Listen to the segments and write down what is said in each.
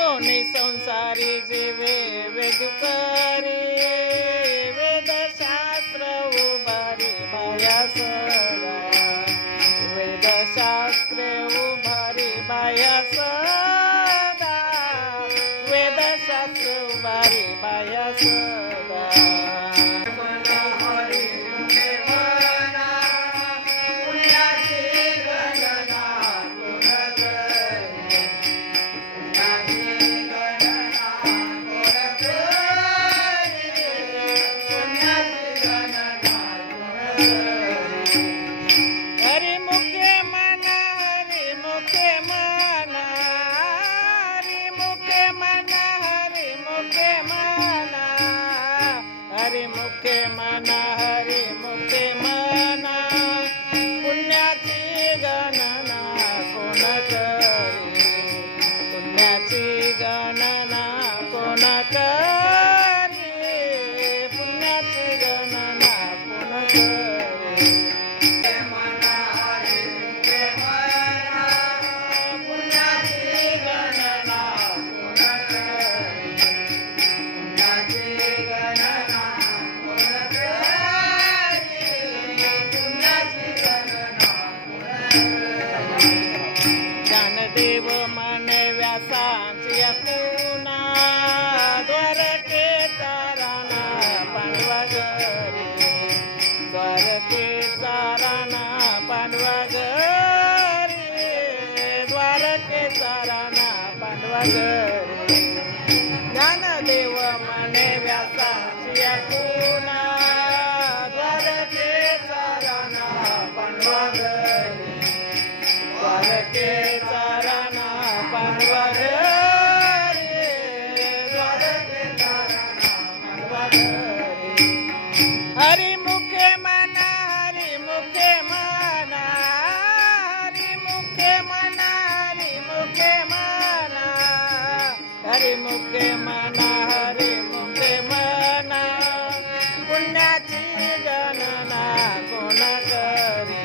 संसारी जीवे वेद करे वेदशास्त्र उभारी बाया सदा वेदशास्त्र उभारी बाया सदा वेदशास्त्र उभारी बाया सदा हरि मुखे मना हरि मुखे मना पुण्याची गणना कोण करी पुण्याची गणना कोण करी पुण्याची गणना कोण करी मना हरि मुखे मना पुण्याची गणना कोण करी पुण्याची गणना ज्ञानदेव मन व्यासांची पुना द्वारके चारणा पांडवा घरी द्वारके चारणा पांडवा घरी द्वारके चारणा पांडवा घरी ज्ञानदेव मन व्यासांची पुना द्वारके चारणा पांडवा घरी द्वारके चारणा पांडवा घरी द्वारके चारणा पांडवा घरी हरि मुखे मना हरि मुखे मना हरि मुखे मना हरि मुखे मना हरि मुखे मना हरि मुखे मना पुण्याची गणना कोण करी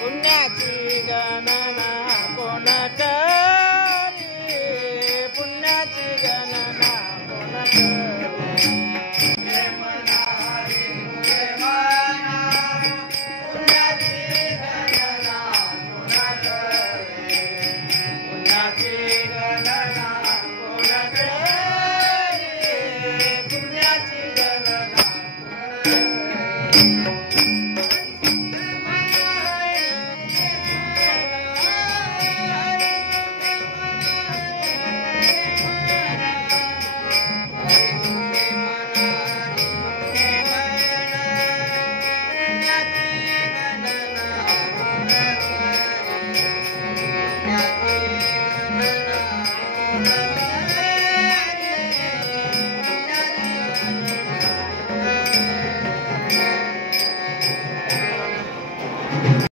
पुण्याची गणना कोण करी पुण्याची गणना कोण करी मना हरि मुखे मना पुण्याची गणना कोण करी पुण्याची गणना कोण करी पुण्याची गणना कोण करी